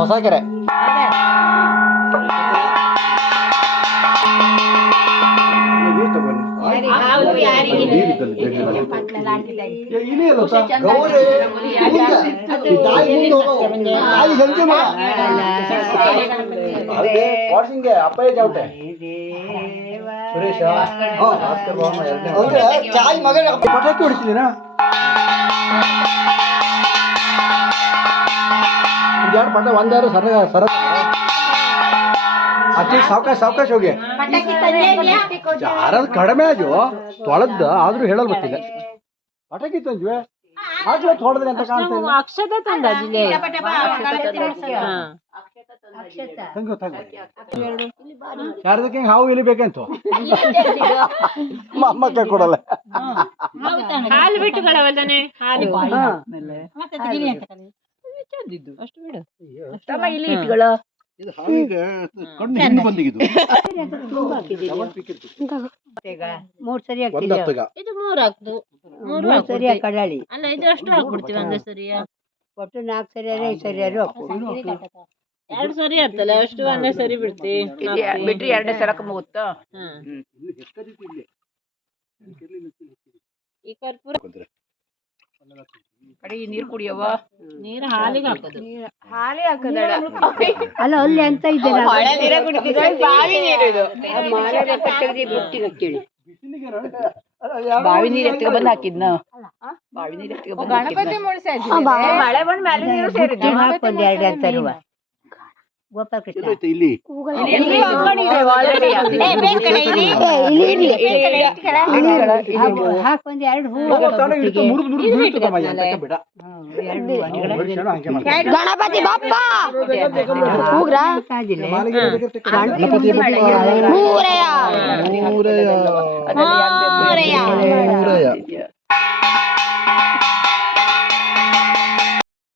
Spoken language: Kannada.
ಹೊಸ ಕೆರೆ. ಅಪ್ಪಯ್ಯ ಜಾವಟೆ ಸುರೇಶ ಚಾಯ್ ಮಗ ಪಟಾಕಿ ಹೊಡಿಸಿದ್ದೀರಾ? ಎರಡು ಪಟ ಒಂದಾರು ಸರ ಅತಿ ಸಾವಕಾಶ ಹೋಗಿ ಯಾರಾದ್ರು ಕಡಿಮೆ ಆಜು ತೊಳೆದ ಆದ್ರೂ ಹೇಳಲ್ ಗೊತ್ತಿಲ್ಲ. ಪಟಾಕಿ ತಂದ್ವಿ ಆಗ್ಲೇ ಹೊಡೆದ್ರೆ ಅಂತ ಕಾಣ್ತಾ ಅಕ್ಷತೆ ತಂದಾಜಿಲೆ ಯಾರದಕ್ಕೆ ಹಾವು ಇಲಿಬೇಕಂತ ಅಮ್ಮಕ್ಕೆ ಕೊಡಲ್ಲ. ಹಾಲು ಬಿಟ್ಟುಗಳವಲ್ಲನೆ ಹಾಲು ಅಷ್ಟು ಬಿಡು ತಮ್ಮ ಇಲ್ಲಿ ಇಟ್ಗಳ ಮೂರ್ ಸರಿ ಇದು ಮೂರ್ ಹಾಕ್ದು ಮೂರು ಸರಿ ಕಡಾಳಿ ಅಲ್ಲ ಇದು ಅಷ್ಟು ಹಾಕ್ಬಿಡ್ತೀವಿ ಒಂದೇ ಸರಿಯ ಒಟ್ಟು 4 ಸರಿ 5 ಸರಿ ಎರಡು ಸರಿ ಆಯ್ತಲ್ಲ ಅಷ್ಟು ಒಂದೇ ಸರಿ ಬಿಡ್ತೀವಿ ಬಿಟ್ರಿ ಎರಡೇ ಸರಕ ಮುಗುತ್ತಾ. ಈ ಕರ್ಪೂರ ಕಡೆ ನೀರು ಕುಡಿಯವ ನೀರು ಹಾಲಿಗೆ ಹಾಕೋದು ಅಲ್ಲ ಅಲ್ಲಿ ಅಂತ ಇದ್ದೇನೆ ಬಾವಿ ನೀರು ಬಾವಿ ನೀರು ಎತ್ತಿಗೆ ಬಂದು ಹಾಕಿದ್ನ ಬಾವಿ ನೀರು ಎತ್ತಿಗೆ ಬಂದು ಮಳೆ ಬಂದ್ ಮೇಲೆ ನೀರು ಸೇರಿದ್ದೆ ಹಾಕೊಂಡ್ ಎರಡು ಅಂತ ತರುವ ಗೋಪಾಲಕೃಷ್ಣ ಹಾಕೊಂಡ್ ಎರಡು ಹೂ ಗಣಪತಿ ಬಪ್ಪ